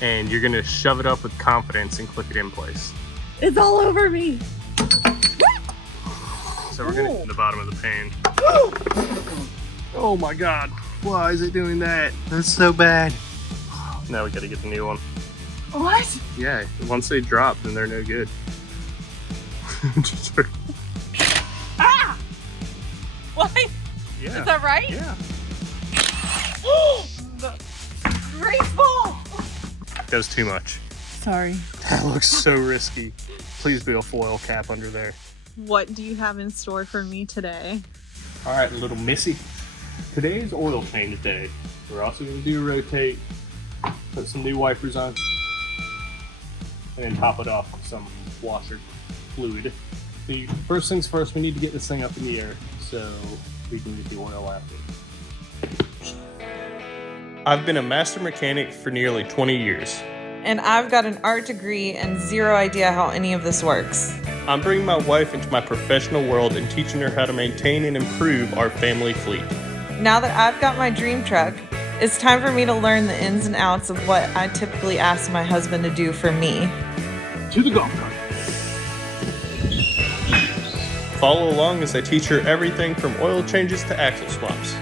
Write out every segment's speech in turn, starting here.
and you're gonna shove it up with confidence and click it in place. It's all over me. So we're gonna get in the bottom of the pan. Oh my God, why is it doing that? That's so bad. Now we gotta get the new one. What? Yeah, once they drop, then they're no good. Ah! What? Yeah. Is that right? Yeah. Graceful! That was too much. Sorry. That looks so risky. Please be a foil cap under there. What do you have in store for me today? All right, little missy. Today's oil change day. We're also going to do a rotate, put some new wipers on, and then top it off with some washer fluid. First things first, we need to get this thing up in the air so we can get the oil after. I've been a master mechanic for nearly 20 years. And I've got an art degree and zero idea how any of this works. I'm bringing my wife into my professional world and teaching her how to maintain and improve our family fleet. Now that I've got my dream truck, it's time for me to learn the ins and outs of what I typically ask my husband to do for me. To the golf cart. Follow along as I teach her everything from oil changes to axle swaps.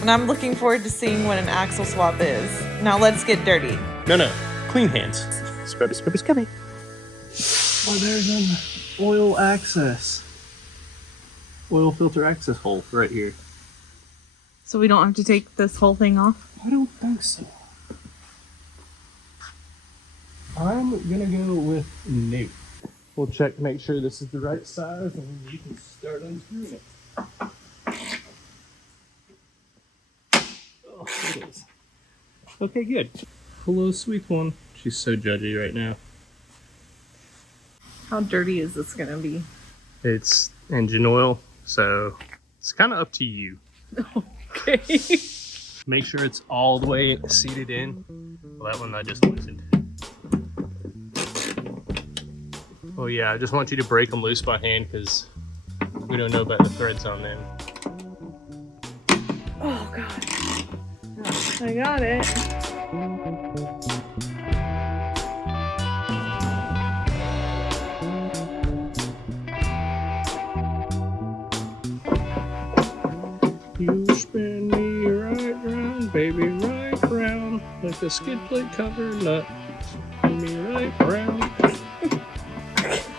And I'm looking forward to seeing what an axle swap is. Now let's get dirty. No, clean hands. Scrubby. Oh, there's an oil filter access hole right here. So we don't have to take this whole thing off? I don't think so. I'm gonna go with new. We'll check, make sure this is the right size, and you can start unscrewing it. Oh, it is. Okay, good. Hello, sweet one. She's so judgy right now. How dirty is this gonna be? It's engine oil, so it's kind of up to you. Okay. Make sure it's all the way seated in. Well, that one I just loosened. Oh yeah, I just want you to break them loose by hand because we don't know about the threads on them. Oh God. I got it. You spin me right round, baby, right round, like a skid plate cover nut. Spin me right round.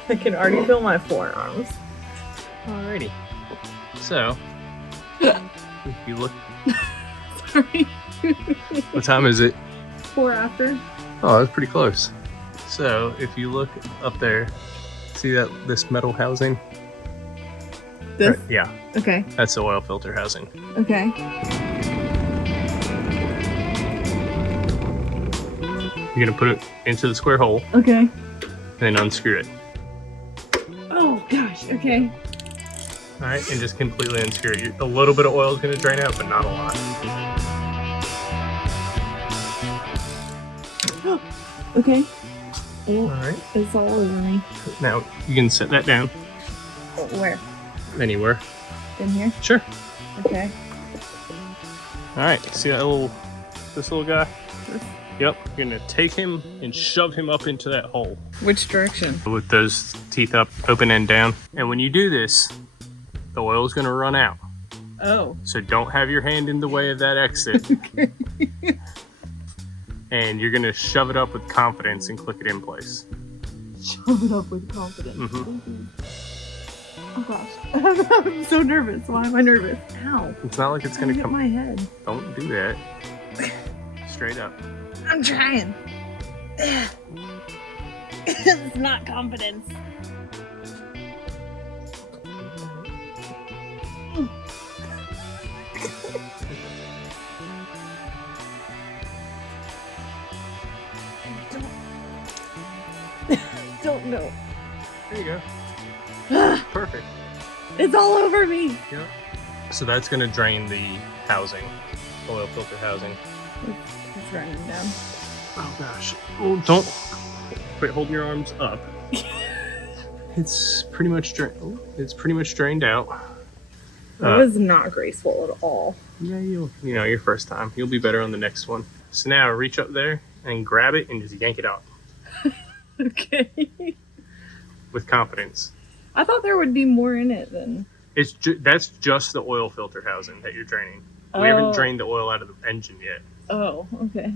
I can already feel my forearms. Alrighty. So, if you look, Sorry. what time is it? 4 after. Oh, that's pretty close. So, if you look up there, see this metal housing? This? Right, yeah, Okay. that's the oil filter housing. Okay. You're gonna put it into the square hole, Okay. and then unscrew it. Oh gosh. Okay. All right, and just completely unscrew it. A little bit of oil is gonna drain out, but not a lot. Okay. All right. It's all over me. Now you can set that down Where? anywhere. In here? Sure. Okay. All right. See this little guy? Yep. You're gonna take him and shove him up into that hole Which direction? with those teeth up, open and down. And when you do this, the oil is gonna run out. Oh. So don't have your hand in the way of that exit. And you're gonna shove it up with confidence and click it in place. Shove it up with confidence. Mm-hmm. Oh gosh. I'm so nervous. Why am I nervous? Ow. It's not like it's gonna Hit come. my head. Don't do that. Straight up. I'm trying. It's not confidence. Don't know. There you go. Perfect. It's all over me. Yep. So that's gonna drain the housing, oil filter housing. It's running down. Oh gosh. Oh, don't quit holding your arms up. It's pretty much drained out. That was not graceful at all. Yeah, you know, your first time. You'll be better on the next one. So now reach up there and grab it and just yank it out Okay. with confidence. I thought there would be more in it than. That's just the oil filter housing that you're draining. We haven't drained the oil out of the engine yet. Oh, okay.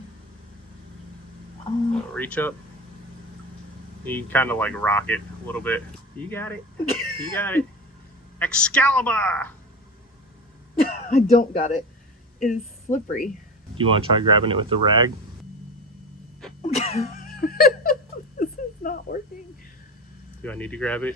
Reach up. You can kind of like rock it a little bit. You got it. You got it. Excalibur! I don't got it. It is slippery. Do you want to try grabbing it with the rag? This is not working. Do I need to grab it?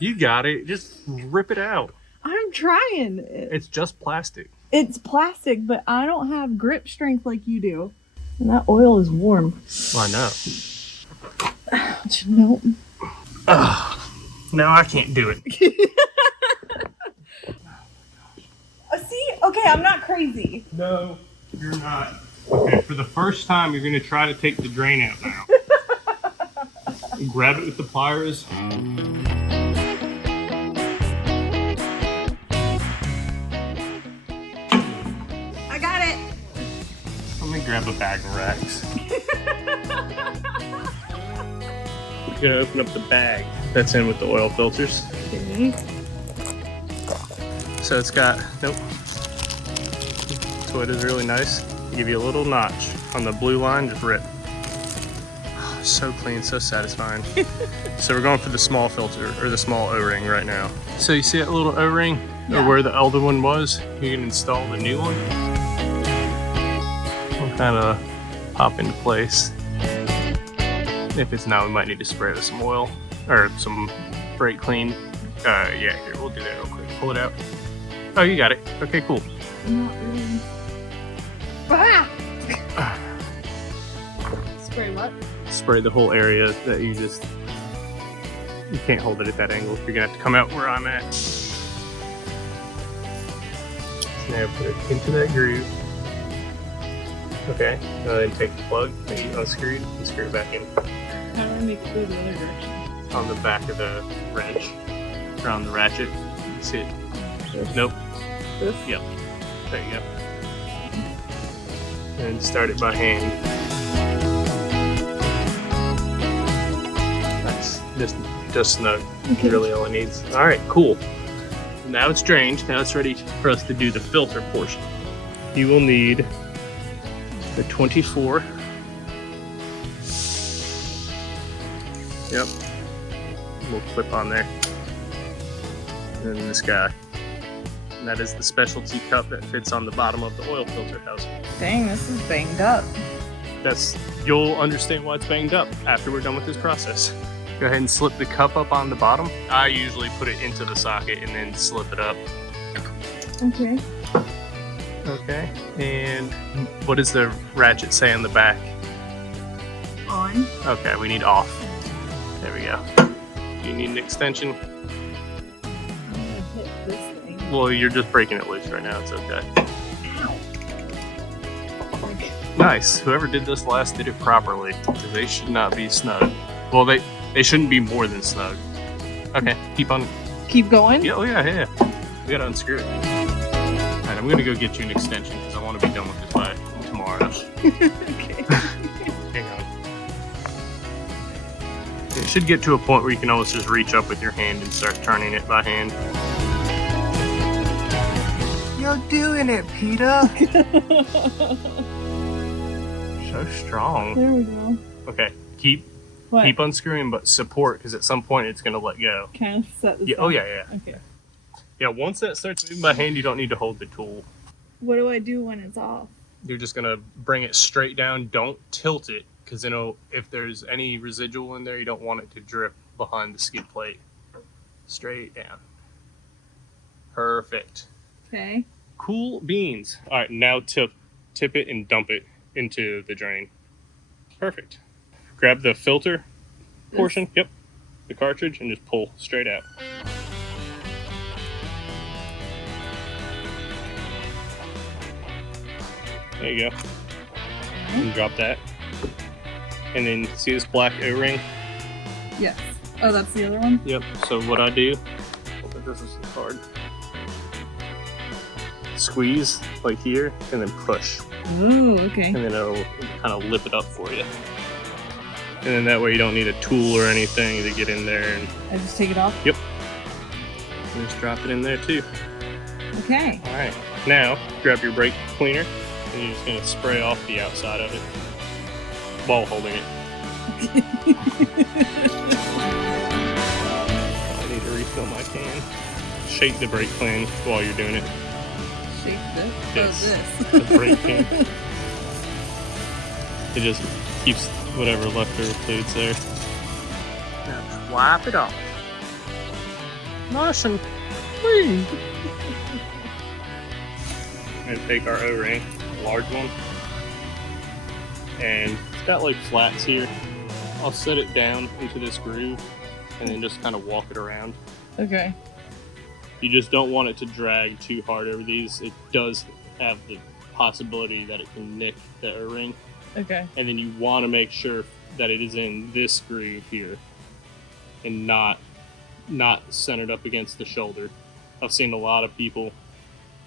You got it. Just rip it out. I'm trying. It's just plastic. It's plastic, but I don't have grip strength like you do. And that oil is warm. Well, I know. No. No, I can't do it. See? Okay, I'm not crazy. No, you're not. Okay, for the first time, you're going to try to take the drain out now. Grab it with the pliers. I got it. Let me grab a bag of racks. We're going to open up the bag that's in with the oil filters. Okay. So it's got, nope. So it is really nice. Give you a little notch on the blue line, just rip. Oh, so clean, so satisfying. So we're going for the small filter, or the small O-ring right now. So you see that little O-ring, Yeah. or where the older one was? You can install the new one. We'll kind of pop into place. If it's not, we might need to spray it with some oil, or some brake clean. Yeah, here, we'll do that real quick. Pull it out. Oh, you got it. Okay, cool. Not really. Ah! Spray what? Spray the whole area that you can't hold it at that angle. You're gonna have to come out where I'm at. Now put it into that groove. Okay, then take the plug that you unscrewed and screw it back in. How do I make it go the other direction? On the back of the wrench, or on the ratchet. You see it? This? Nope. This? Yep. There you go. And start it by hand. Nice. Just snug. Okay. Really all it needs. All right, cool. Now it's drained. Now it's ready for us to do the filter portion. You will need the 24. Yep. We'll clip on there. And then this guy. And that is the specialty cup that fits on the bottom of the oil filter housing. Dang, this is banged up. You'll understand why it's banged up after we're done with this process. Go ahead and slip the cup up on the bottom. I usually put it into the socket and then slip it up. Okay. Okay. And what does the ratchet say on the back? On. Okay, we need off. There we go. Do you need an extension? I'm gonna hit this thing. Well, you're just breaking it loose right now. It's okay. Ow. Okay. Nice. Whoever did this last did it properly, because they should not be snug. Well, they shouldn't be more than snug. Okay, keep on. Keep going? Yeah, oh yeah. We gotta unscrew it. Alright, I'm gonna go get you an extension, because I want to be done with this by tomorrow. Okay. Hang on. It should get to a point where you can almost just reach up with your hand and start turning it by hand. You're doing it, Peter! So strong. There we go. Okay, keep What? Keep unscrewing, but support, because at some point it's going to let go. Can I set this Yeah. up? Oh, yeah. Okay. Yeah, once that starts moving by hand, you don't need to hold the tool. What do I do when it's off? You're just going to bring it straight down. Don't tilt it, because if there's any residual in there, you don't want it to drip behind the skid plate. Straight down. Perfect. Okay. Cool beans. All right, now tip it and dump it into the drain. Perfect. Grab the filter portion, yep, the cartridge, and just pull straight out. There you go. And drop that. And then see this black O-ring? Yes. Oh, that's the other one? Yep. So what I do, this is hard. Squeeze like here, and then push. Ooh, okay. And then it'll kind of lip it up for you. And then that way you don't need a tool or anything to get in there. And I just take it off? Yep. And just drop it in there too. Okay. All right. Now, grab your brake cleaner and you're just going to spray off the outside of it while holding it. I need to refill my can. Shake the brake clean while you're doing it. Shake this? Yes. Oh, The this. brake can. It just keeps whatever leftover fluid's there. Now just wipe it off. Nice and clean. And take our O-ring, a large one, and it's got like flats here. I'll set it down into this groove and then just kind of walk it around. Okay. You just don't want it to drag too hard over these. It does have the possibility that it can nick the O-ring. Okay. And then you want to make sure that it is in this groove here and not centered up against the shoulder. I've seen a lot of people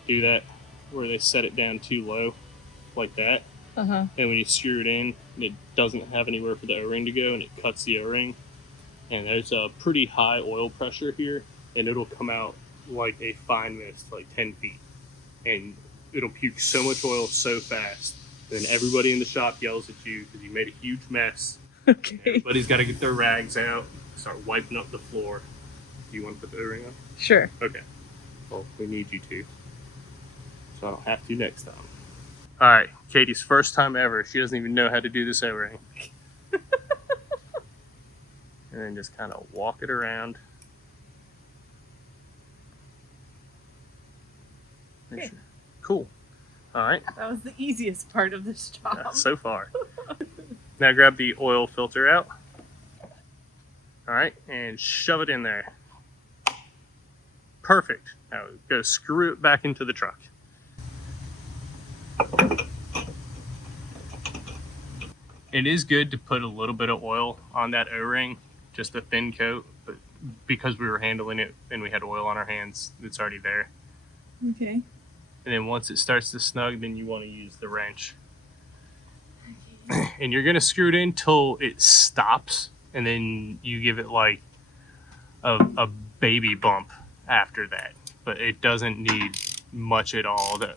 do that where they set it down too low like that. Uh-huh. And when you screw it in, it doesn't have anywhere for the O-ring to go and it cuts the O-ring. And there's a pretty high oil pressure here and it'll come out like a fine mist, like 10 feet. And it'll puke so much oil so fast. Then everybody in the shop yells at you because you made a huge mess. Okay. Everybody's got to get their rags out, start wiping up the floor. Do you want to put the O-ring on? Sure. Okay. Well, we need you to. So I don't have to next time. All right, Katie's first time ever. She doesn't even know how to do this O-ring. And then just kind of walk it around. Okay. Sure. Cool. All right. That was the easiest part of this job. So far. Now grab the oil filter out. All right, and shove it in there. Perfect. Now go screw it back into the truck. It is good to put a little bit of oil on that O-ring, just a thin coat, but because we were handling it and we had oil on our hands, it's already there. Okay. And then once it starts to snug, then you want to use the wrench. And you're going to screw it in till it stops, and then you give it like a baby bump after that. But it doesn't need much at all. The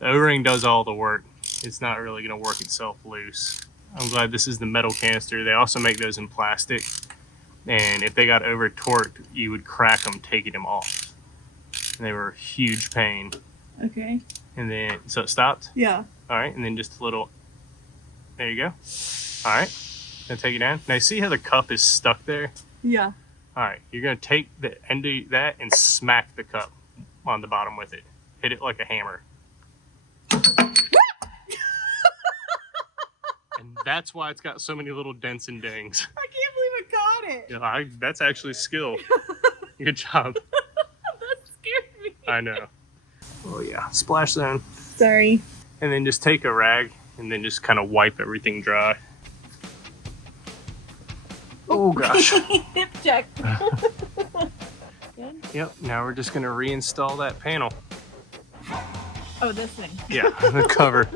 O-ring does all the work. It's not really going to work itself loose. I'm glad this is the metal canister. They also make those in plastic. And if they got over torqued, you would crack them taking them off. And they were a huge pain. Okay. And then, so it stopped? Yeah. All right, and then just a little, there you go. All right, gonna take it down. Now you see how the cup is stuck there? Yeah. All right, you're gonna take the end of that and smack the cup on the bottom with it. Hit it like a hammer. And that's why it's got so many little dents and dings. I can't believe I got it. Yeah, that's actually skill. Good job. That scared me. I know. Oh yeah, splash zone. Sorry. And then just take a rag and then just kind of wipe everything dry. Oh gosh. Hip check. Yep, now we're just gonna reinstall that panel. Oh, this thing. Yeah, the cover.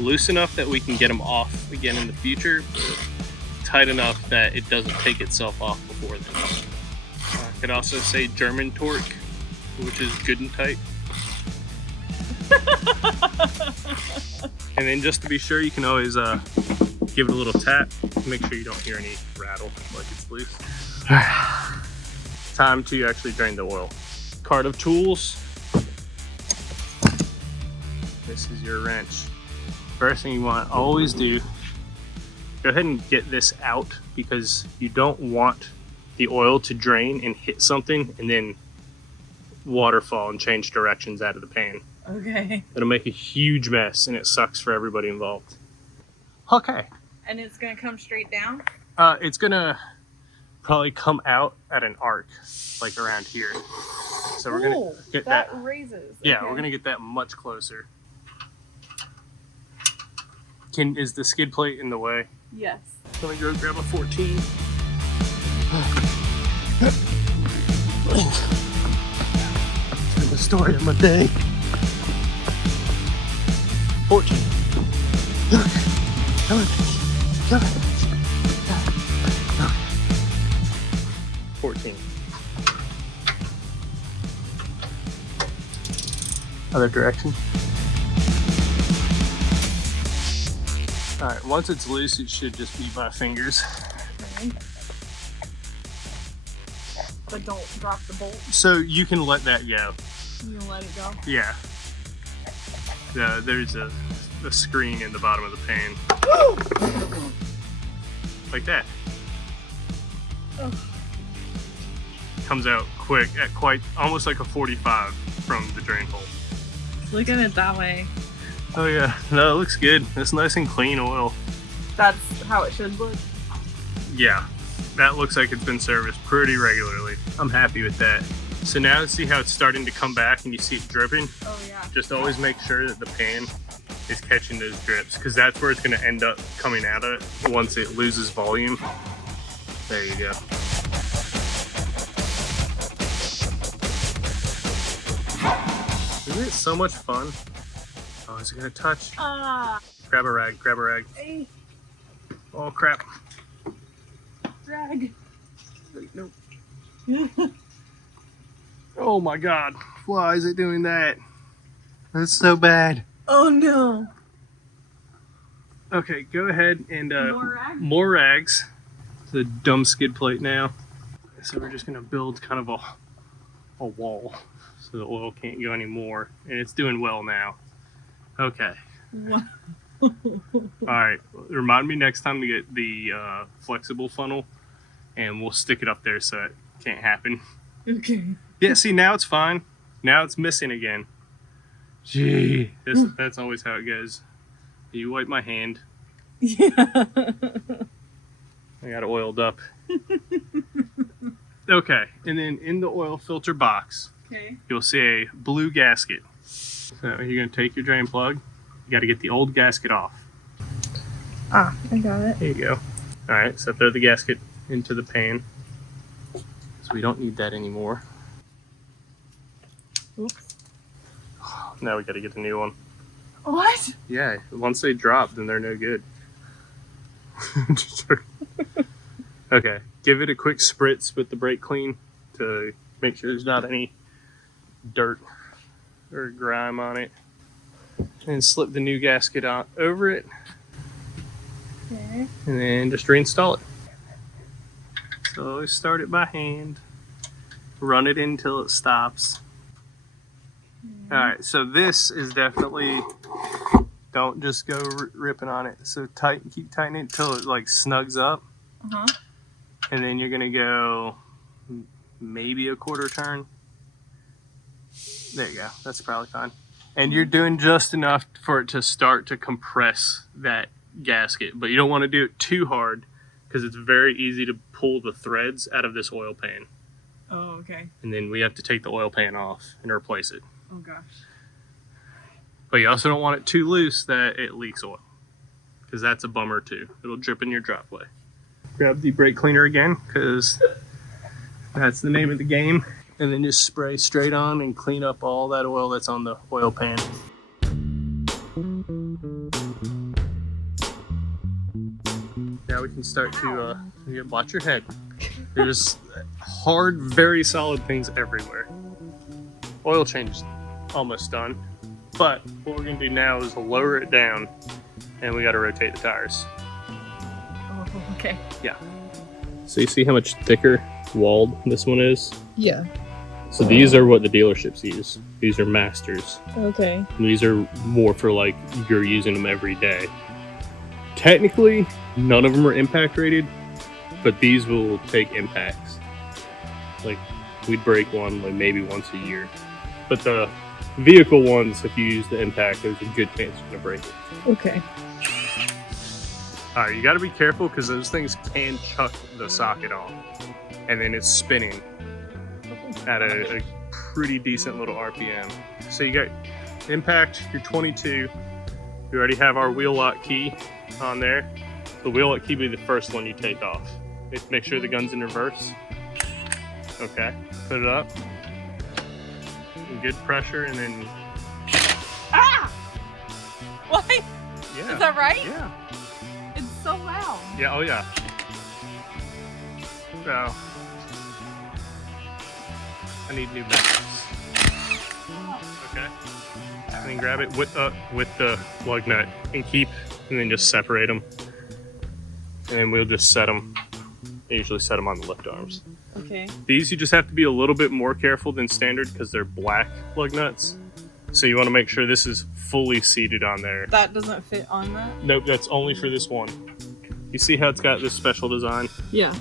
Loose enough that we can get them off again in the future, but tight enough that it doesn't take itself off before then. I could also say German torque, which is good and tight. And then just to be sure, you can always give it a little tap. Make sure you don't hear any rattle like it's loose. Time to actually drain the oil. Cart of tools. This is your wrench. First thing you want to always do, go ahead and get this out because you don't want the oil to drain and hit something and then waterfall and change directions out of the pan. Okay. It'll make a huge mess and it sucks for everybody involved. Okay. And it's gonna come straight down? It's gonna probably come out at an arc, like around here. So we're gonna get that raises. Yeah, Okay. we're gonna get that much closer. Is the skid plate in the way? Yes. Let me go grab a 14. The story of my day. 14. Come on. 14. Other direction. Alright, once it's loose, it should just be my fingers. Okay. But don't drop the bolt. So you can let that go. You gonna let it go? Yeah. There's a screen in the bottom of the pan. Like that. Oh. Comes out quick at almost like a 45 from the drain hole. Look at it that way. Oh yeah, no, it looks good. It's nice and clean oil. That's how it should look. Yeah, that looks like it's been serviced pretty regularly. I'm happy with that. So now see how it's starting to come back and you see it dripping? Oh yeah. Just always make sure that the pan is catching those drips, because that's where it's going to end up coming out of it once it loses volume. There you go. Isn't it so much fun? Oh, is it going to touch? Grab a rag, grab a rag. Hey, Oh crap. drag. Nope. Oh my god, why is it doing that? That's so bad. Oh no. Okay, go ahead and More rag? more rags. The dumb skid plate now. So we're just gonna build kind of a wall so the oil can't go anymore, and it's doing well now. Okay. Wow. All right. Remind me next time to get the flexible funnel, and we'll stick it up there so it can't happen. Okay. Yeah. See, now it's fine. Now it's missing again. Gee, that's always how it goes. You wipe my hand. Yeah. I got it oiled up. Okay, and then in the oil filter box, Okay. you'll see a blue gasket. So you're gonna take your drain plug. You got to get the old gasket off. Ah, I got it. There you go. All right, so throw the gasket into the pan. So we don't need that anymore. Oops. Now we got to get a new one. What? Yeah, once they drop, then they're no good. Okay, give it a quick spritz with the brake clean to make sure there's not any dirt or grime on it. And slip the new gasket on over it, Okay. and then just reinstall it. So always start it by hand, run it until it stops. All right, so this is definitely, don't just go ripping on it. So keep tightening it until it like snugs up, Uh-huh. and then you're gonna go maybe a quarter turn. There you go, that's probably fine. And you're doing just enough for it to start to compress that gasket, but you don't want to do it too hard because it's very easy to pull the threads out of this oil pan. Oh, okay. And then we have to take the oil pan off and replace it. Oh gosh. But you also don't want it too loose that it leaks oil, because that's a bummer too. It'll drip in your driveway. Grab the brake cleaner again, because that's the name of the game. And then just spray straight on and clean up all that oil that's on the oil pan. Now we can start to watch your head. There's hard, very solid things everywhere. Oil change is almost done, but what we're gonna do now is lower it down, and we got to rotate the tires. Oh, okay. Yeah. So you see how much thicker walled this one is? Yeah. So these are what the dealerships use. These are masters. Okay. And these are more for like you're using them every day. Technically, none of them are impact rated, but these will take impacts. Like we'd break one like maybe once a year. But the vehicle ones, if you use the impact, there's a good chance you're gonna break it. Okay. All right, you got to be careful because those things can chuck the socket off, and then it's spinning at a pretty decent little RPM. So you got impact, your 22. We already have our wheel lock key on there. The wheel lock key will be the first one you take off. Make sure the gun's in reverse. Okay, put it up. Good pressure, and then. Ah! What? Yeah. Is that right? Yeah. It's so loud. Yeah. Oh yeah. So I need new batteries. Okay. And then grab it with the lug nut and then just separate them. And then we'll just set them. I usually set them on the lift arms. Okay. These you just have to be a little bit more careful than standard because they're black lug nuts. So you want to make sure this is fully seated on there. That doesn't fit on that? Nope, that's only for this one. You see how it's got this special design? Yeah.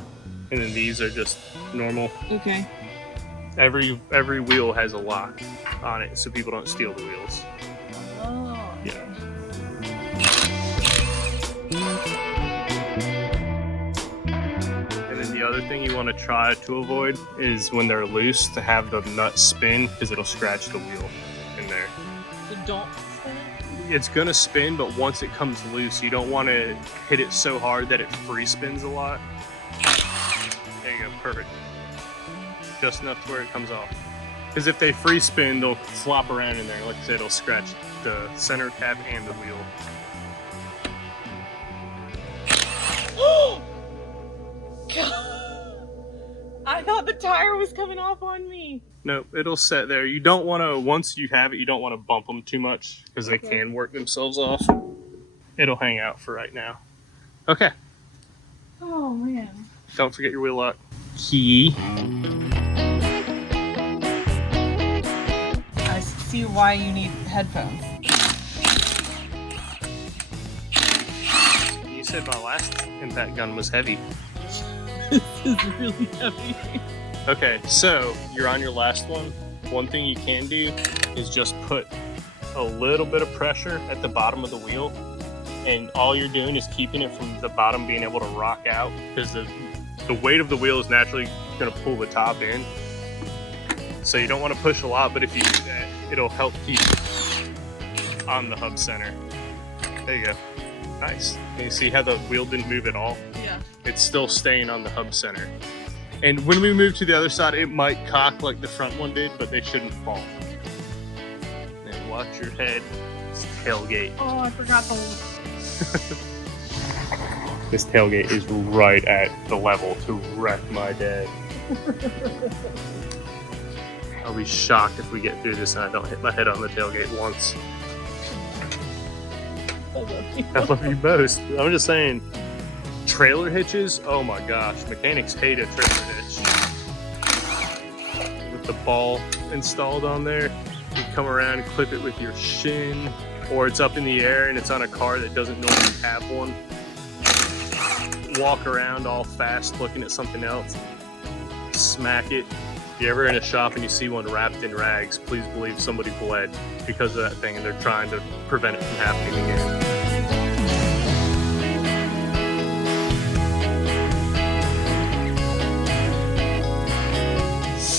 And then these are just normal. Okay. Every wheel has a lock on it so people don't steal the wheels. Oh. Yeah. And then the other thing you want to try to avoid is when they're loose to have the nut spin because it'll scratch the wheel in there. So don't spin it? It's gonna spin, but once it comes loose, you don't want to hit it so hard that it free spins a lot. There you go, perfect. Just enough to where it comes off. Because if they free spin, they'll flop around in there. Like I said, it'll scratch the center cap and the wheel. I thought the tire was coming off on me. No, it'll set there. You don't want to, once you have it, you don't want to bump them too much because they can work themselves off. It'll hang out for right now. Okay. Oh, man. Don't forget your wheel lock key. I see why you need headphones. You said my last impact gun was heavy. This is really heavy. Okay, so you're on your last one. One thing you can do is just put a little bit of pressure at the bottom of the wheel, and all you're doing is keeping it from the bottom being able to rock out because the weight of the wheel is naturally going to pull the top in. So you don't want to push a lot, but if you do that, it'll help keep on the hub center. There you go. Nice. And you see how the wheel didn't move at all? Yeah. It's still staying on the hub center. And when we move to the other side, it might cock like the front one did, but they shouldn't fall. And watch your head. It's tailgate. Oh, I forgot the... This tailgate is right at the level to wreck my dad. I'll be shocked if we get through this and I don't hit my head on the tailgate once. I love you most. I'm just saying, trailer hitches, oh my gosh, mechanics hate a trailer hitch. With the ball installed on there, you come around and clip it with your shin, or it's up in the air and it's on a car that doesn't normally have one. Walk around all fast looking at something else, smack it. If you're ever in a shop and you see one wrapped in rags, please believe somebody bled because of that thing and they're trying to prevent it from happening again.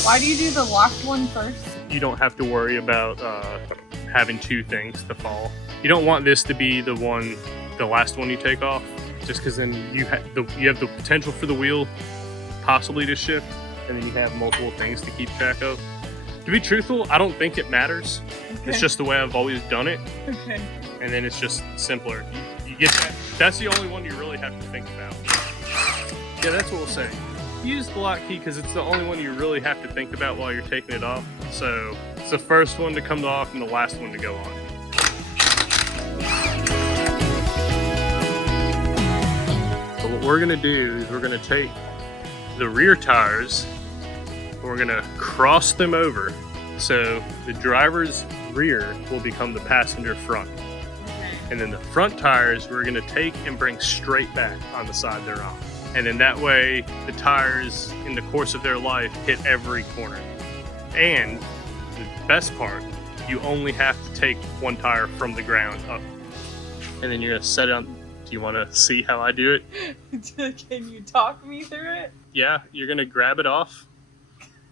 Why do you do the locked one first? You don't have to worry about having two things to fall. You don't want this to be the last one you take off, just because then you have the potential for the wheel possibly to shift, and then you have multiple things to keep track of. To be truthful, I don't think it matters. Okay. It's just the way I've always done it, Okay. and then it's just simpler. You get that. That's the only one you really have to think about. Yeah, that's what we'll say. Use the lock key because it's the only one you really have to think about while you're taking it off. So it's the first one to come off and the last one to go on. So what we're gonna do is we're gonna take the rear tires and we're gonna cross them over. So the driver's rear will become the passenger front. Okay. And then the front tires we're gonna take and bring straight back on the side they're on. And then that way the tires in the course of their life hit every corner. And the best part, you only have to take one tire from the ground up. And then you're gonna set it on Do you want to see how I do it? Can you talk me through it? Yeah, you're going to grab it off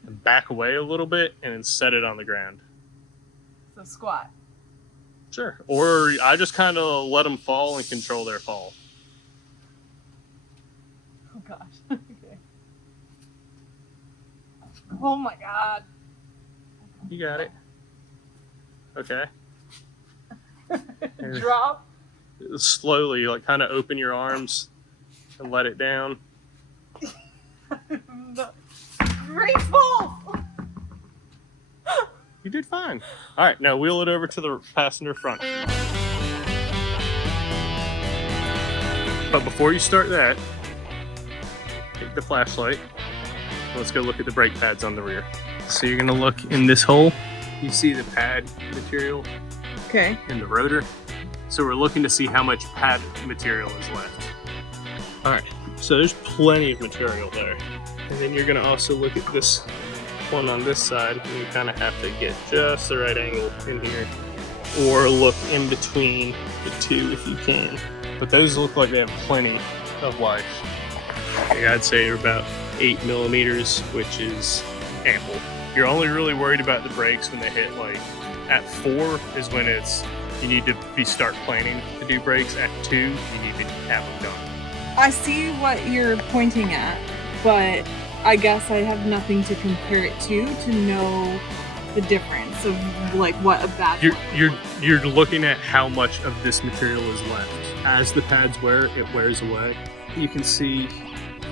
and back away a little bit and then set it on the ground. So squat. Sure. Or I just kind of let them fall and control their fall. Oh gosh. Okay. Oh my god. You got it. Okay. Drop. Slowly, like kind of open your arms and let it down. Grateful. You did fine. All right, now wheel it over to the passenger front. But before you start that, take the flashlight. Let's go look at the brake pads on the rear. So you're gonna look in this hole. You see the pad material Okay. in the rotor. So we're looking to see how much pad material is left. All right, so there's plenty of material there. And then you're gonna also look at this one on this side, and you kind of have to get just the right angle in here, or look in between the two if you can. But those look like they have plenty of life. Okay, I'd say they're about 8 millimeters, which is ample. You're only really worried about the brakes when they hit like at 4 is when you need to start planning to do brakes. At 2, you need to have them done. I see what you're pointing at, but I guess I have nothing to compare it to know the difference of like what a bad You're looking at how much of this material is left. As the pads wear, it wears away. You can see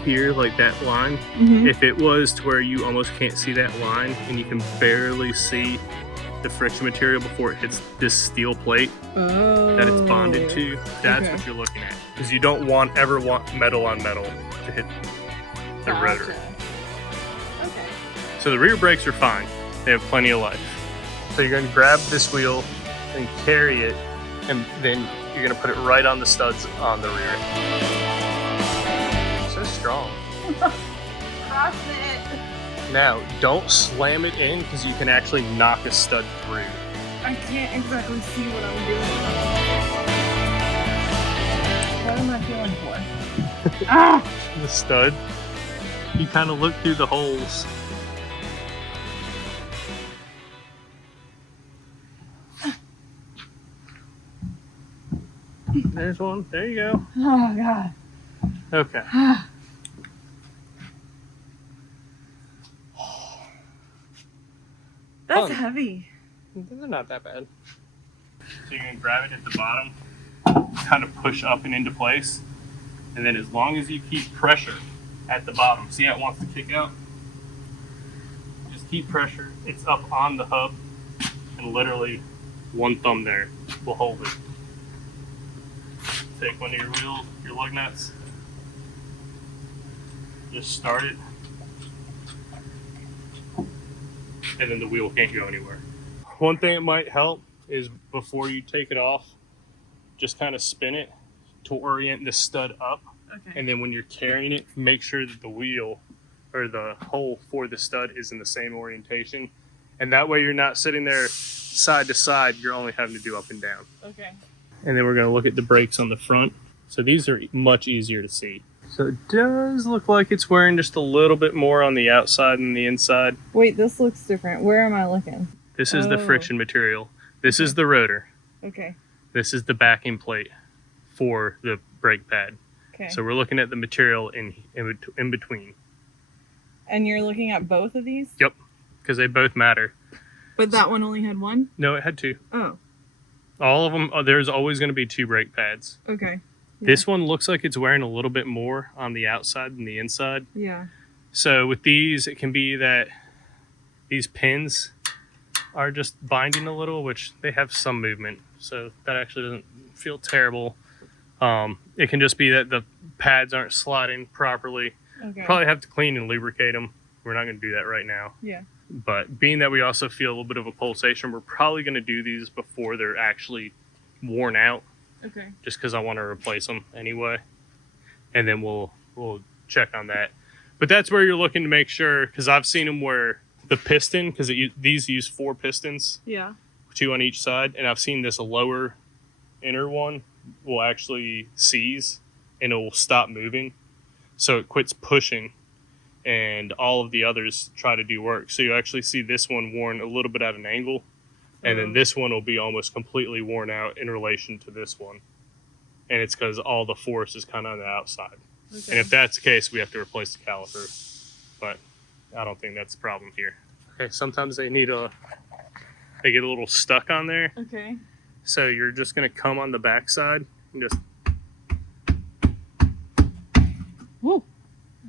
here, like that line. Mhm. If it was to where you almost can't see that line and you can barely see the friction material before it hits this steel plate that it's bonded to, that's Okay. what you're looking at. Because you don't ever want metal on metal to hit the rotor. Okay. So the rear brakes are fine. They have plenty of life. So you're going to grab this wheel and carry it, and then you're going to put it right on the studs on the rear. So strong. Cross it. Now, don't slam it in because you can actually knock a stud through. I can't exactly see what I'm doing. What am I feeling for? Ah! The stud. You kind of look through the holes. There's one. There you go. Oh god. Okay. That's Fun. heavy. They're not that bad. So you're going to grab it at the bottom, kind of push up and into place, and then as long as you keep pressure at the bottom, see how it wants to kick out? Just keep pressure. It's up on the hub, and literally one thumb there will hold it. Take one of your wheels, your lug nuts, just start it, and then the wheel can't go anywhere. One thing that might help is before you take it off, just kind of spin it to orient the stud up. Okay. And then when you're carrying it, make sure that the wheel or the hole for the stud is in the same orientation. And that way you're not sitting there side to side, you're only having to do up and down. Okay. And then we're going to look at the brakes on the front. So these are much easier to see. So it does look like it's wearing just a little bit more on the outside than the inside. Wait, this looks different. Where am I looking? This is the Oh. friction material. This is the rotor. Okay. This is the backing plate for the brake pad. Okay. So we're looking at the material in between. And you're looking at both of these? Yep, because they both matter. But that one only had one? No, it had 2. Oh, All of them, there's always going to be 2 brake pads. okay. Yeah. This one looks like it's wearing a little bit more on the outside than the inside. Yeah. So with these, it can be that these pins are just binding a little, which they have some movement. So that actually doesn't feel terrible. It can just be that the pads aren't sliding properly. Okay. Probably have to clean and lubricate them. We're not going to do that right now. Yeah. But being that we also feel a little bit of a pulsation, we're probably going to do these before they're actually worn out, Okay. just because I want to replace them anyway. And then we'll check on that. But that's where you're looking to make sure, because I've seen them where the piston, because these use 4 pistons, Yeah. 2 on each side, and I've seen this lower inner one will actually seize and it will stop moving. So it quits pushing and all of the others try to do work. So you actually see this one worn a little bit at an angle, and then this one will be almost completely worn out in relation to this one. And it's because all the force is kind of on the outside. Okay. And if that's the case, we have to replace the caliper. But I don't think that's the problem here. Okay, sometimes they get a little stuck on there. Okay. So you're just going to come on the backside and just... Woo.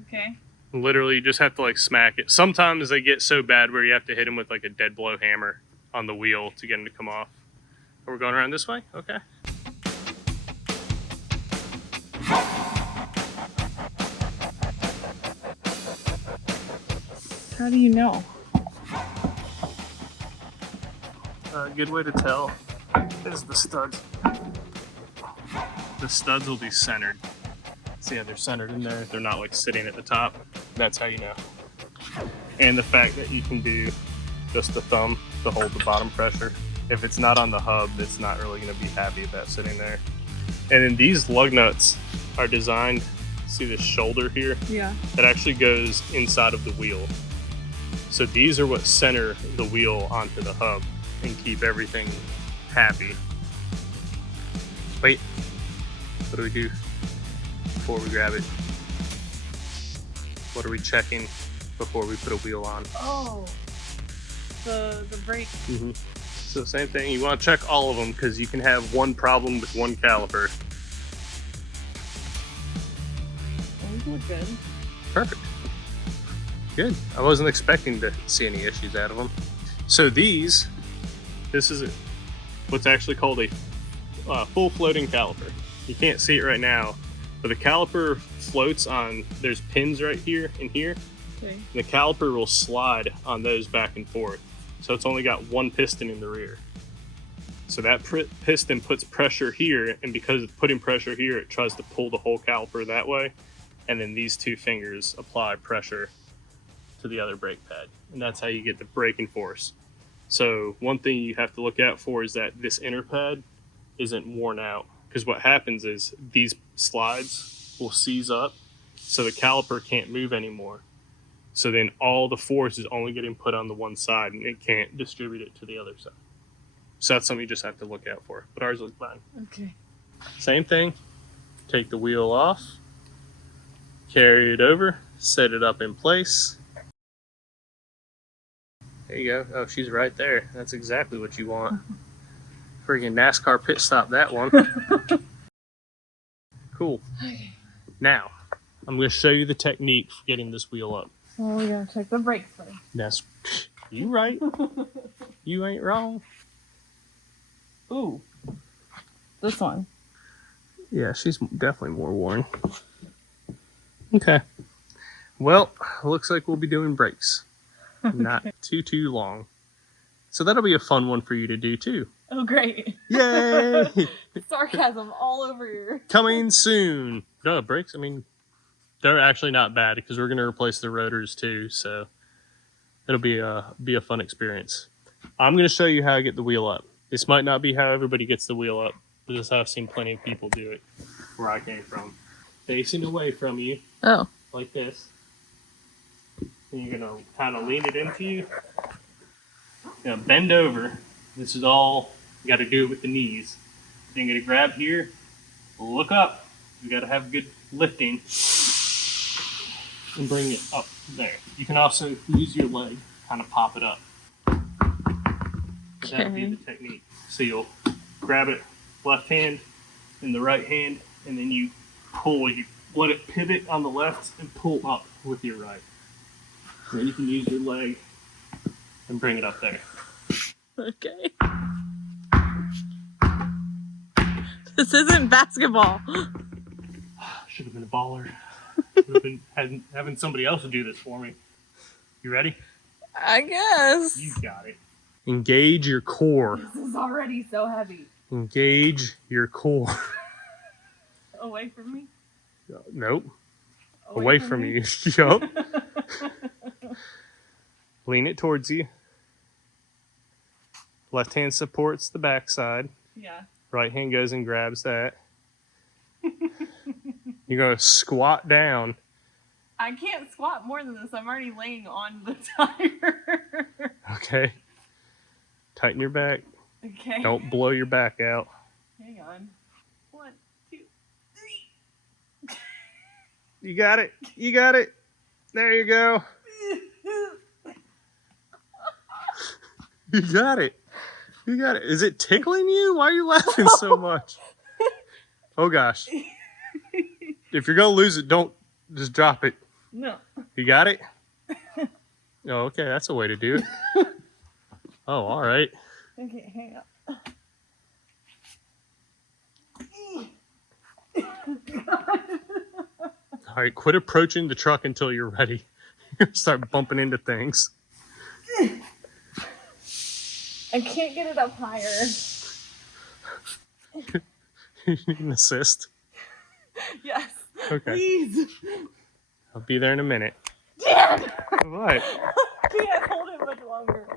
Okay. Literally, you just have to like smack it. Sometimes they get so bad where you have to hit them with like a dead blow hammer on the wheel to get them to come off. Are we going around this way? Okay. How do you know? A good way to tell is the studs. The studs will be centered. See how they're centered in there? They're not like sitting at the top. That's how you know. And the fact that you can do just the thumb to hold the bottom pressure. If it's not on the hub, it's not really going to be happy about sitting there. And then these lug nuts are designed, see this shoulder here? Yeah. That actually goes inside of the wheel. So these are what center the wheel onto the hub and keep everything happy. Wait, what do we do before we grab it? What are we checking before we put a wheel on? Oh, the brake. Mm-hmm. So same thing, you want to check all of them because you can have one problem with one caliper. Those look good. Perfect. Good. I wasn't expecting to see any issues out of them. So this is what's actually called a full floating caliper. You can't see it right now, but the caliper floats on, there's pins right here and here. Okay. The caliper will slide on those back and forth. So it's only got one piston in the rear. So that piston puts pressure here, and because it's putting pressure here, it tries to pull the whole caliper that way. And then these two fingers apply pressure to the other brake pad. And that's how you get the braking force. So one thing you have to look out for is that this inner pad isn't worn out. Because what happens is these slides will seize up, so the caliper can't move anymore. So then all the force is only getting put on the one side, and it can't distribute it to the other side. So that's something you just have to look out for. But ours looks fine. Okay. Same thing. Take the wheel off, carry it over, set it up in place. There you go. Oh, she's right there. That's exactly what you want. Freaking NASCAR pit stop that one. Cool. Okay. Now, I'm going to show you the technique for getting this wheel up. Well, we gotta check the brakes first. That's you right. You ain't wrong. Ooh. This one. Yeah, she's definitely more worn. Okay. Well, looks like we'll be doing brakes. Okay. Not too long. So that'll be a fun one for you to do too. Oh, great. Yay! Sarcasm all over here. Coming soon. No, brakes, I mean, they're actually not bad because we're going to replace the rotors too, so it'll be a fun experience. I'm going to show you how I get the wheel up. This might not be how everybody gets the wheel up, but this is how I've seen plenty of people do it where I came from. Facing away from you, Oh. like this. And you're going to kind of lean it into you. You're going to bend over. This is all, you got to do it with the knees. Then you're going to grab here, look up. You got to have good lifting. And bring it up there. You can also use your leg, kind of pop it up. Okay. That'll be the technique. So you'll grab it left hand and the right hand, and then you pull. You let it pivot on the left and pull up with your right. And then you can use your leg and bring it up there. Okay. This isn't basketball. Should have been a baller. Should have been having somebody else do this for me. You ready? I guess. You got it. Engage your core. This is already so heavy. Engage your core. Away from me? Nope. Away from you. Yup. Lean it towards you. Left hand supports the back side. Yeah. Right hand goes and grabs that. You're gonna squat down. I can't squat more than this. I'm already laying on the tire. Okay. Tighten your back. Okay. Don't blow your back out. Hang on. 1, 2, 3. You got it. You got it. There you go. You got it. You got it. Is it tickling you? Why are you laughing so much? Oh gosh. If you're gonna lose it, don't just drop it. No. You got it? Oh, okay. That's a way to do it. Oh, all right. Okay, hang up. All right, quit approaching the truck until you're ready. You're gonna start bumping into things. I can't get it up higher. You need an assist. Yes. Okay. Please. I'll be there in a minute. Dad! What? I can't hold it much longer.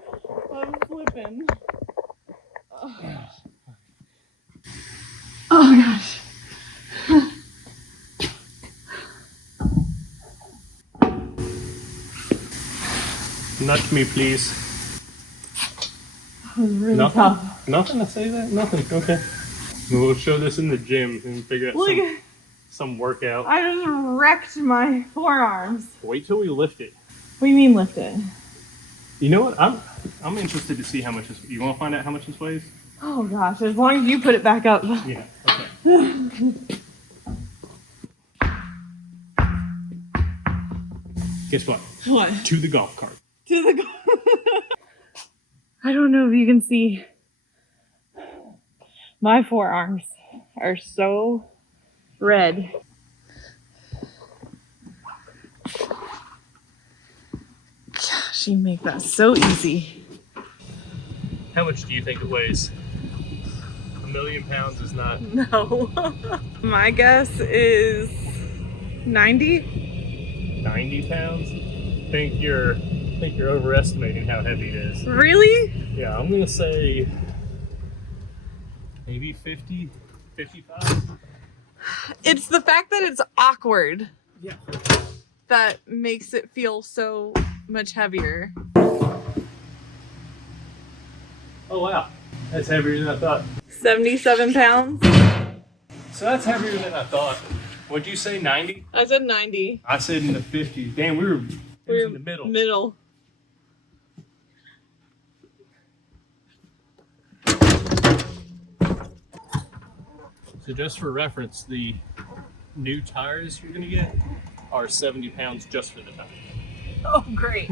I'm flipping. Oh gosh. Nudge me, please. That was really Nothing? tough. Nothing to say that? Nothing. Okay. We'll show this in the gym and figure out some workout. I just wrecked my forearms. Wait till we lift it. What do you mean lift it? You know what? I'm interested to see how much this. You want to find out how much this weighs? Oh gosh, as long as you put it back up. Yeah. Okay. Guess what? What? To the golf cart. To the I don't know if you can see. My forearms are so red. Gosh, you make that so easy. How much do you think it weighs? 1,000,000 pounds is not. No. My guess is 90. 90 pounds? I think you're overestimating how heavy it is. Really? Yeah, I'm gonna say maybe 50, 55. It's the fact that it's awkward Yeah. that makes it feel so much heavier. Oh wow, that's heavier than I thought. 77 pounds? So that's heavier than I thought. What'd you say, 90? I said 90. I said in the 50s. Damn, we were in the middle. Middle. So just for reference, the new tires you're gonna get are 70 pounds just for the tire. Oh, great.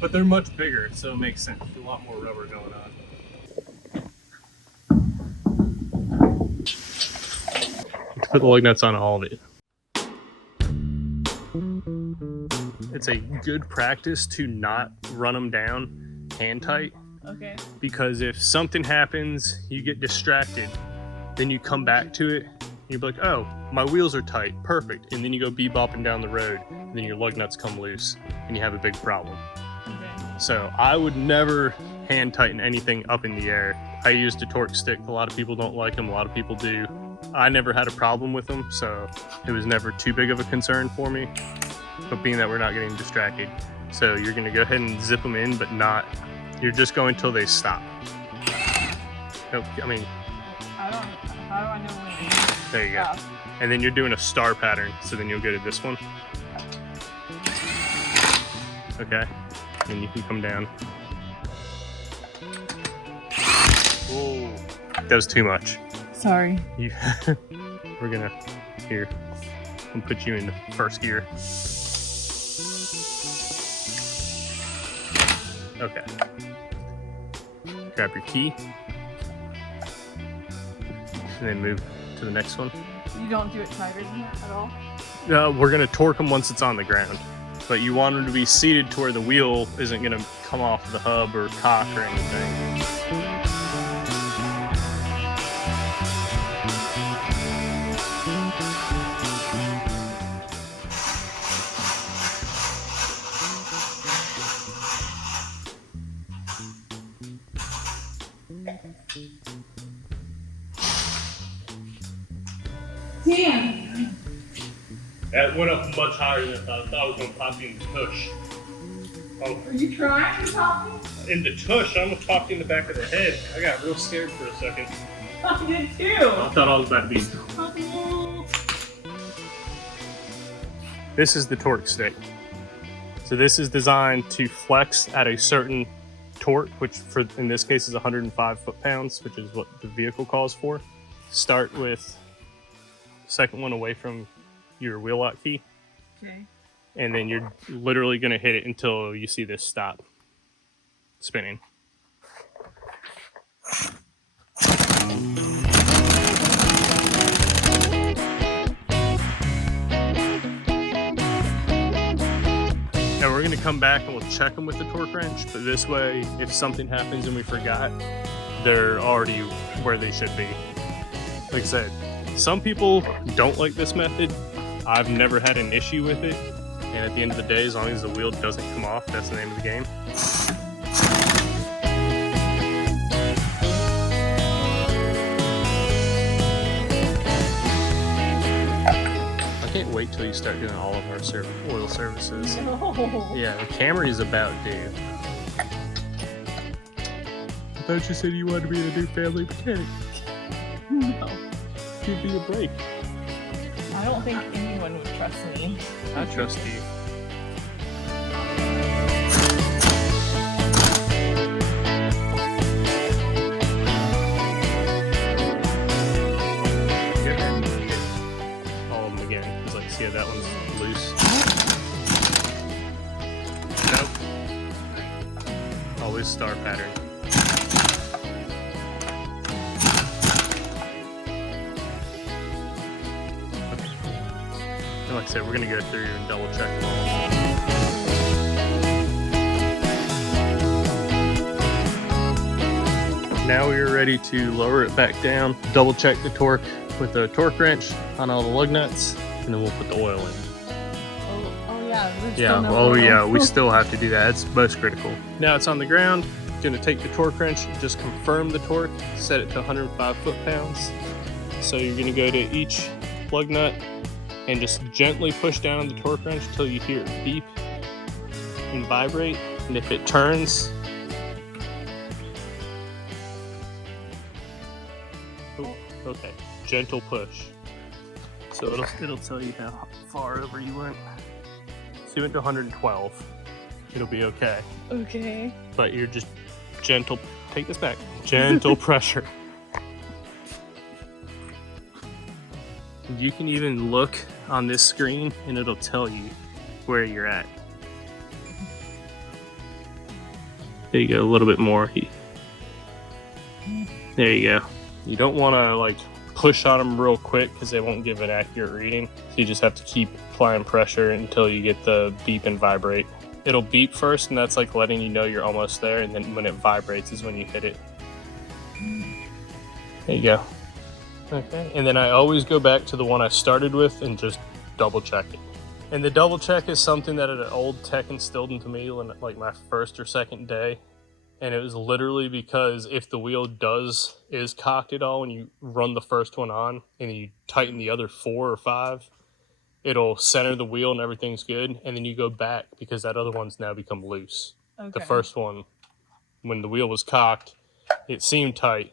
But they're much bigger, so it makes sense. There's a lot more rubber going on. Put the lug nuts on all of it. It's a good practice to not run them down hand tight, Okay. because if something happens, you get distracted, then you come back to it, and you're like, oh, my wheels are tight, perfect. And then you go bebopping down the road, and then your lug nuts come loose, and you have a big problem. Okay. So I would never hand tighten anything up in the air. I used a torque stick. A lot of people don't like them, a lot of people do. I never had a problem with them, so it was never too big of a concern for me. But being that we're not getting distracted, so you're gonna go ahead and zip them in, but not, you're just going till they stop. Nope, I mean, How do I know when? there you go. And then you're doing a star pattern, so then you'll go to this one. Okay, then you can come down. Oh, that was too much. Sorry. You, we're gonna, here, I'm gonna put you in first gear. Okay. Grab your key. And then move to the next one. You don't do it tighter than that at all? We're gonna torque them once it's on the ground. But you want them to be seated to where the wheel isn't gonna come off the hub or cock or anything. Damn. That went up much higher than I thought. I thought I was going to pop you in the tush. Oh, Are you trying to pop me? in the tush, I almost popped you in the back of the head. I got real scared for a second. I did too. I thought I was about to be. This is the torque stick. So this is designed to flex at a certain torque, which for in this case is 105 foot-pounds, which is what the vehicle calls for. Start with the second one away from your wheel lock key. Okay. And then you're literally going to hit it until you see this stop spinning. Now we're going to come back and we'll check them with the torque wrench, but this way, if something happens and we forgot, they're already where they should be. Like I said, some people don't like this method. I've never had an issue with it. And at the end of the day, as long as the wheel doesn't come off, that's the name of the game. I can't wait till you start doing all of our oil services. No. Yeah, the Camry's about due. I thought you said you wanted me to do family mechanic. No. Give me a break. I don't think anyone would trust me. I trust you. Go ahead and hit all of them again. Because, like, see how that one's loose? Nope. Always star pattern. And like I said, we're going to go through and double check them all. Now we are ready to lower it back down, double check the torque with the torque wrench on all the lug nuts, and then we'll put the oil in. Oh yeah. Yeah, oh yeah, we still have to do that. It's most critical. Now it's on the ground. Going to take the torque wrench, just confirm the torque, set it to 105 foot-pounds. So you're going to go to each lug nut and just gently push down the torque wrench until you hear it beep and vibrate. And if it turns, oh, okay, gentle push. So it'll tell you how far over you went. So you went to 112. It'll be okay. Okay. But you're just gentle. Take this back. Gentle pressure. You can even look on this screen and it'll tell you where you're at. There you go, a little bit more. There you go. You don't want to like push on them real quick because they won't give an accurate reading. So you just have to keep applying pressure until you get the beep and vibrate. It'll beep first, and that's like letting you know you're almost there, and then when it vibrates is when you hit it. There you go. Okay, and then I always go back to the one I started with and just double check it. And the double check is something that an old tech instilled into me when like my first or second day. And it was literally because if the wheel is cocked at all when you run the first one on and you tighten the other 4 or 5, it'll center the wheel and everything's good. And then you go back because that other one's now become loose. Okay. The first one, when the wheel was cocked, it seemed tight.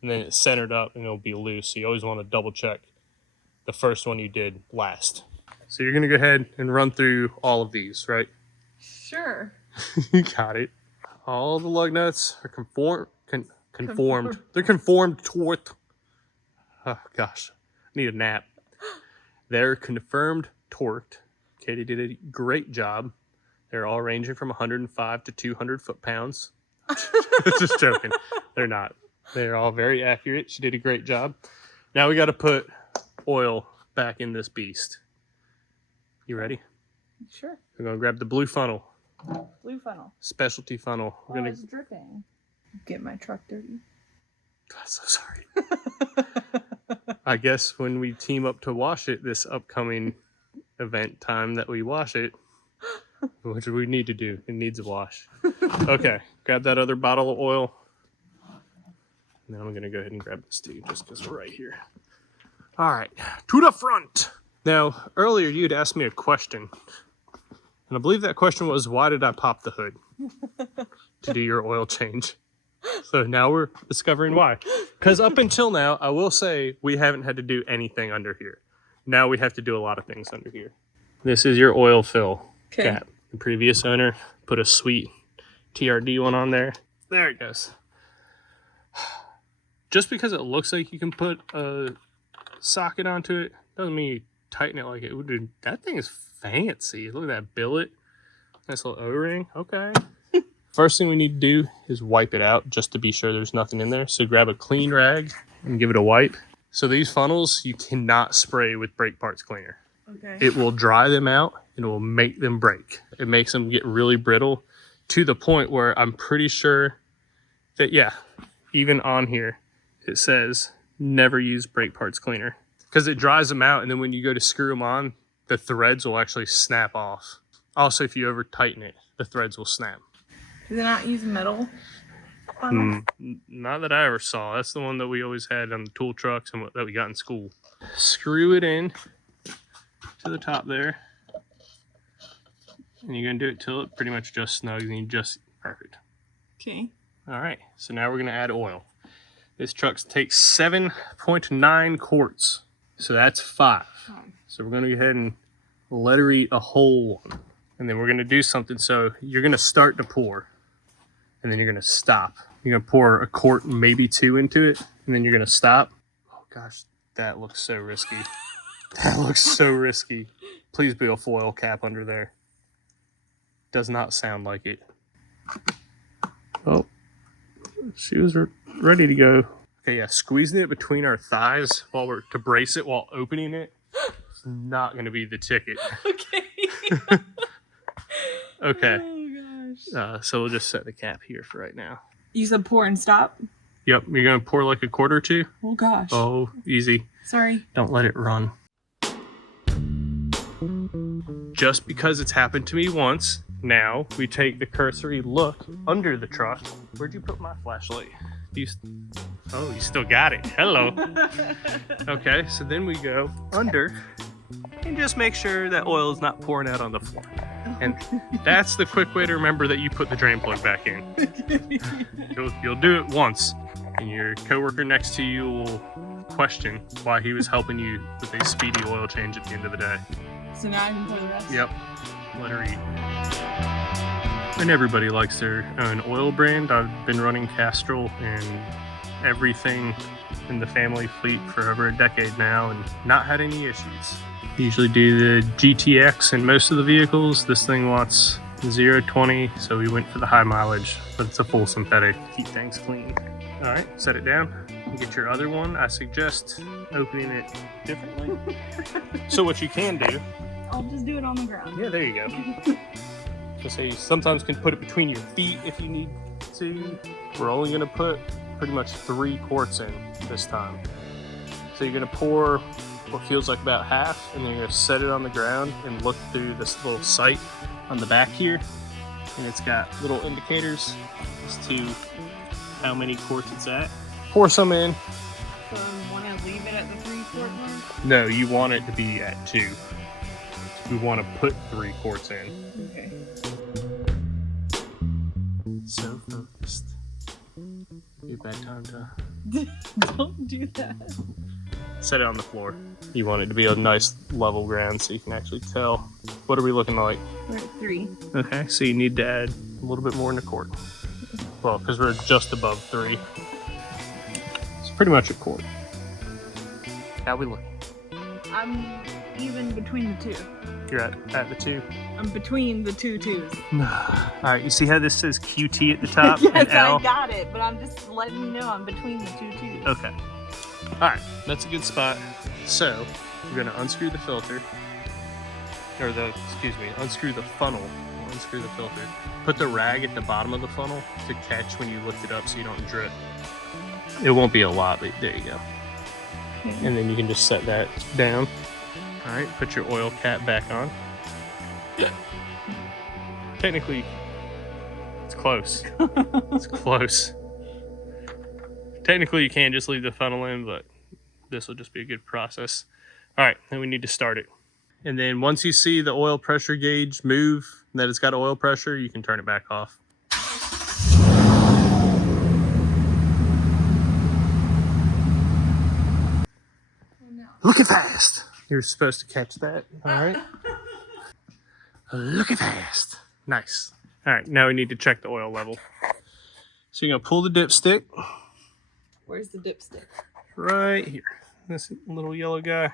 And then it centered up and it'll be loose. So you always want to double check the first one you did last. So you're going to go ahead and run through all of these, right? Sure. You got it. All the lug nuts are conformed. They're conformed toward. Oh gosh, I need a nap. They're confirmed torqued. Katie did a great job. They're all ranging from 105 to 200 foot-pounds. Just joking. They're not. They're all very accurate. She did a great job. Now we got to put oil back in this beast. You ready? Sure. We're gonna grab the blue funnel. Blue funnel. Specialty funnel. We're gonna. It's dripping. Get my truck dirty. I'm so sorry. I guess when we team up to wash it this upcoming event time that we wash it, which we need to do, it needs a wash. Okay, grab that other bottle of oil. And then I'm gonna go ahead and grab this too, just because we're right here. All right, to the front. Now, earlier you'd asked me a question. And I believe that question was, why did I pop the hood to do your oil change? So now we're discovering why. Because up until now, I will say we haven't had to do anything under here. Now we have to do a lot of things under here. This is your oil fill cap. The previous owner put a sweet TRD one on there. There it goes. Just because it looks like you can put a socket onto it doesn't mean you tighten it like it would do. That thing is fancy. Look at that billet. Nice little O-ring. Okay. First thing we need to do is wipe it out just to be sure there's nothing in there. So grab a clean rag and give it a wipe. So these funnels, you cannot spray with brake parts cleaner. Okay. It will dry them out and it will make them break. It makes them get really brittle to the point where I'm pretty sure that, yeah, even on here, it says never use brake parts cleaner because it dries them out. And then when you go to screw them on, the threads will actually snap off. Also, if you over tighten it, the threads will snap. Do they not use metal? Not that I ever saw. That's the one that we always had on the tool trucks and that we got in school. Screw it in to the top there. And you're going to do it till it pretty much just snugs and you just perfect. Okay. All right. So now we're going to add oil. This truck takes 7.9 quarts. So that's 5. So we're going to go ahead and let her eat a whole one. And then we're going to do something. So you're going to start to pour. And then you're going to stop. You're going to pour a quart, maybe 2 into it. And then you're going to stop. Oh, gosh. That looks so risky. That looks so risky. Please be a foil cap under there. Does not sound like it. Oh. She was ready to go. Okay, yeah. Squeezing it between our thighs to brace it while opening it. It's not going to be the ticket. Okay. Okay. Oh gosh. So we'll just set the cap here for right now. You said pour and stop? Yep. You're going to pour like a quart or 2? Oh gosh. Oh, easy. Sorry. Don't let it run. Just because it's happened to me once, now we take the cursory look under the truck. Where'd you put my flashlight? Oh, you still got it. Hello. Okay, so then we go under and just make sure that oil is not pouring out on the floor. And that's the quick way to remember that you put the drain plug back in. You'll do it once, and your coworker next to you will question why he was helping you with a speedy oil change at the end of the day. So now I can pour the rest? Yep. Let her eat. And everybody likes their own oil brand. I've been running Castrol and everything in the family fleet for over a decade now and not had any issues. Usually do the GTX in most of the vehicles. This thing wants 0-20, so we went for the high mileage, but it's a full synthetic to keep things clean. All right, set it down. Get your other one. I suggest opening it differently. So what you can do, I'll just do it on the ground. yeah, there you go. So you sometimes can put it between your feet if you need to. We're only going to put pretty much 3 quarts in this time. So you're going to pour what feels like about half, and then you're going to set it on the ground and look through this little sight on the back here. And it's got little indicators as to how many quarts it's at. Pour some in. So you want to leave it at the 3-quart mark? No, you want it to be at 2. We want to put 3 quarts in. Okay. So focused. Be a bad time to Don't do that. set it on the floor. You want it to be a nice level ground so you can actually tell. What are we looking like? We're at 3. Okay, so you need to add a little bit more in the quart. Well, because we're just above 3. It's pretty much a quart. How we look? I'm even between the 2. You're at the 2. I'm between the 2 twos. Alright, you see how this says QT at the top Yes, and L? I got it, but I'm just letting you know I'm between the 2 twos. Okay. Alright, that's a good spot. So, we're going to unscrew the filter. Unscrew the funnel. Unscrew the filter. Put the rag at the bottom of the funnel to catch when you lift it up so you don't drip. It won't be a lot, but there you go. Okay. And then you can just set that down. Alright, put your oil cap back on. Technically, it's close. It's close. Technically, you can't just leave the funnel in, but this will just be a good process. All right, then we need to start it. And then once you see the oil pressure gauge move, that it's got oil pressure, you can turn it back off. Look at fast. You're supposed to catch that. All right. Look at fast. Nice. All right, now we need to check the oil level. So you're gonna pull the dipstick. Where's the dipstick? Right here. This little yellow guy.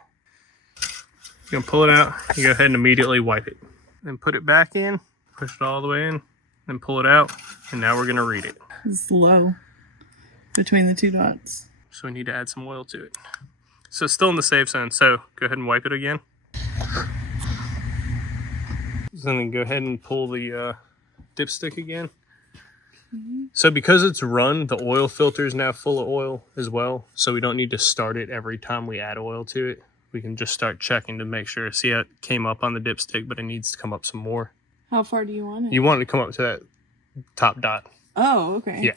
You're gonna pull it out. You go ahead and immediately wipe it. Then put it back in, push it all the way in, then pull it out. And now we're gonna read it. It's low between the two dots. So we need to add some oil to it. So it's still in the safe zone. So go ahead and wipe it again. So then go ahead and pull the dipstick again. So because it's run, the oil filter is now full of oil as well. So we don't need to start it every time we add oil to it. We can just start checking to make sure. See how it came up on the dipstick, but it needs to come up some more. How far do you want it? You want it to come up to that top dot. Oh, okay. Yeah.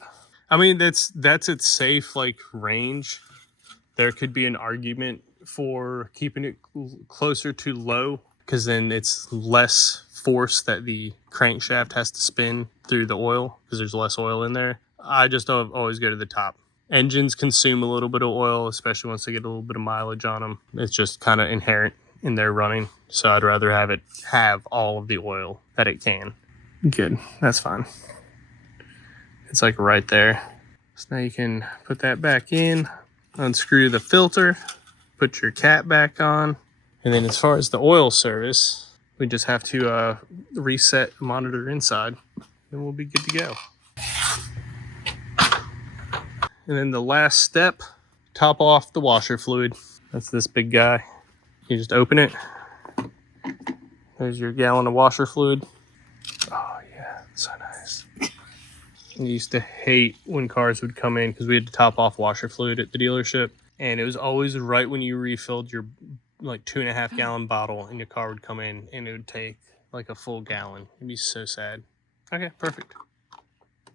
I mean, that's its safe range. There could be an argument for keeping it closer to low, because then it's less force that the crankshaft has to spin through the oil, because there's less oil in there. I just always go to the top. Engines consume a little bit of oil, especially once they get a little bit of mileage on them. It's just kind of inherent in their running. So I'd rather have it have all of the oil that it can. Good, that's fine. It's right there. So now you can put that back in, unscrew the filter, put your cap back on. And then as far as the oil service, we just have to reset the monitor inside, and we'll be good to go. And then the last step, top off the washer fluid. That's this big guy. You just open it. There's your gallon of washer fluid. Oh yeah, so nice. I used to hate when cars would come in because we had to top off washer fluid at the dealership. And it was always right when you refilled your 2.5 gallon bottle, and your car would come in and it would take a full gallon. It'd be so sad. Okay, perfect.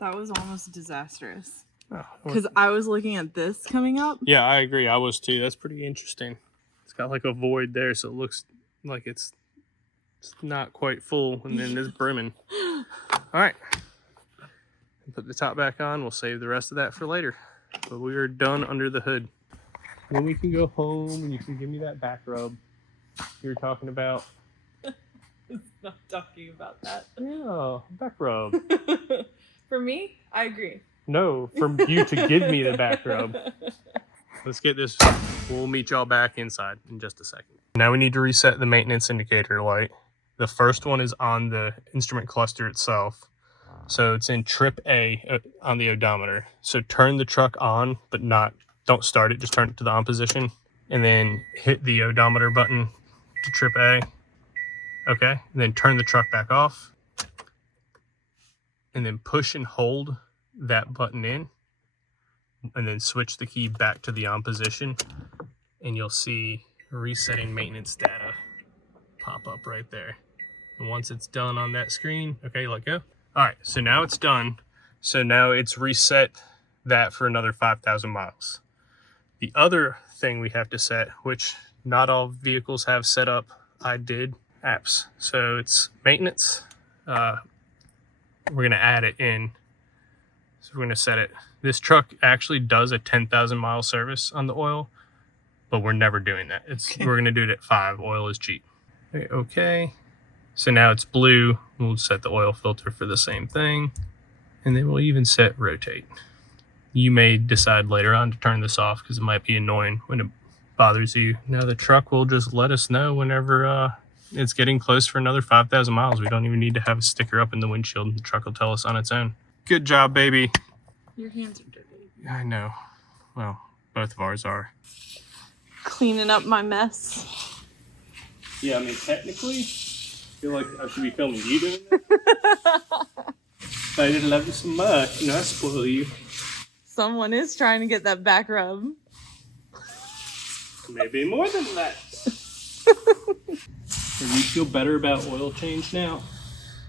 That was almost disastrous. Oh, because I was looking at this coming up. Yeah, I agree. I was too. That's pretty interesting. It's got a void there, so it looks like it's not quite full, and then it's brimming. All right. Put the top back on. We'll save the rest of that for later. But we are done under the hood. Then we can go home, and you can give me that back rub you were talking about. It's not talking about that. Yeah, back rub. For me, I agree. No, for you to give me the back rub. Let's get this. We'll meet y'all back inside in just a second. Now we need to reset the maintenance indicator light. The first one is on the instrument cluster itself. So it's in trip A on the odometer. So turn the truck on, but don't start it. Just turn it to the on position. And then hit the odometer button to trip A. Okay. And then turn the truck back off. And then push and hold that button in, and then switch the key back to the on position, and you'll see resetting maintenance data pop up right there. And once it's done on that screen, okay, let go. All right, so now it's done. So now it's reset that for another 5,000 miles. The other thing we have to set, which not all vehicles have set up, I did, apps. So it's maintenance. We're gonna add it in. So we're going to set it. This truck actually does a 10,000 mile service on the oil, but we're never doing that. We're going to do it at 5. Oil is cheap. Okay. So now it's blue. We'll set the oil filter for the same thing. And then we'll even set rotate. You may decide later on to turn this off because it might be annoying when it bothers you. Now the truck will just let us know whenever it's getting close for another 5,000 miles. We don't even need to have a sticker up in the windshield. The truck will tell us on its own. Good job, baby. Your hands are dirty. I know. Well, both of ours are. Cleaning up my mess. Yeah, I mean, technically, I feel like I should be filming you doing that. But I didn't love you so much. I spoil you. Someone is trying to get that back rub. Maybe more than that. Do you feel better about oil change now?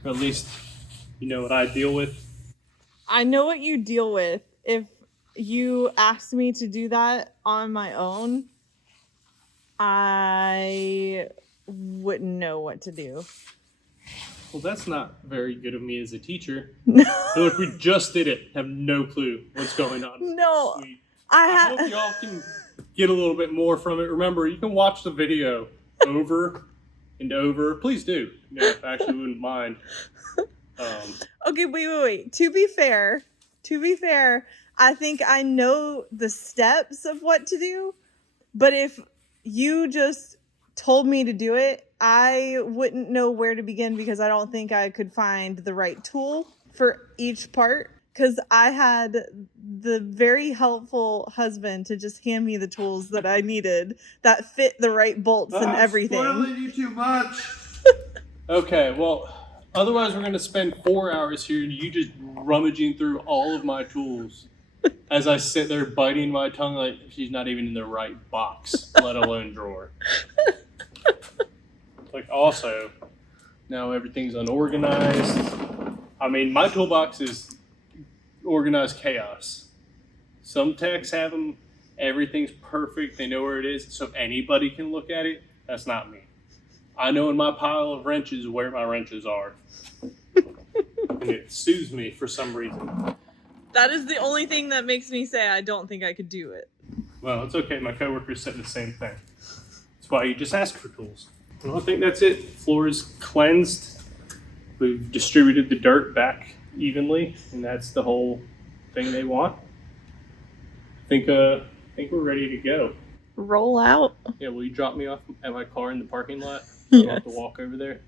Or at least you know what I deal with? I know what you deal with. If you asked me to do that on my own, I wouldn't know what to do. Well, that's not very good of me as a teacher. No. Look, we just did it. Have no clue what's going on. No. Sweet. I I hope y'all can get a little bit more from it. Remember, you can watch the video over and over. Please do. If I actually wouldn't mind. Okay, wait. To be fair, I think I know the steps of what to do, but if you just told me to do it, I wouldn't know where to begin because I don't think I could find the right tool for each part. Because I had the very helpful husband to just hand me the tools that I needed that fit the right bolts and everything. Spoiling you too much. Okay, well, otherwise we're going to spend 4 hours here and you just rummaging through all of my tools as I sit there biting my tongue like she's not even in the right box, let alone drawer. Like, also, now everything's unorganized. I mean, my toolbox is organized chaos. Some techs have them, everything's perfect, they know where it is, so anybody can look at it. That's not me. I know in my pile of wrenches where my wrenches are. And it soothes me for some reason. That is the only thing that makes me say I don't think I could do it. Well, it's okay. My coworkers said the same thing. That's why you just ask for tools. Well, I think that's it. Floor is cleansed. We've distributed the dirt back evenly, and that's the whole thing they want. I think we're ready to go. Roll out. Yeah, will you drop me off at my car in the parking lot? Yes. I'll have to walk over there.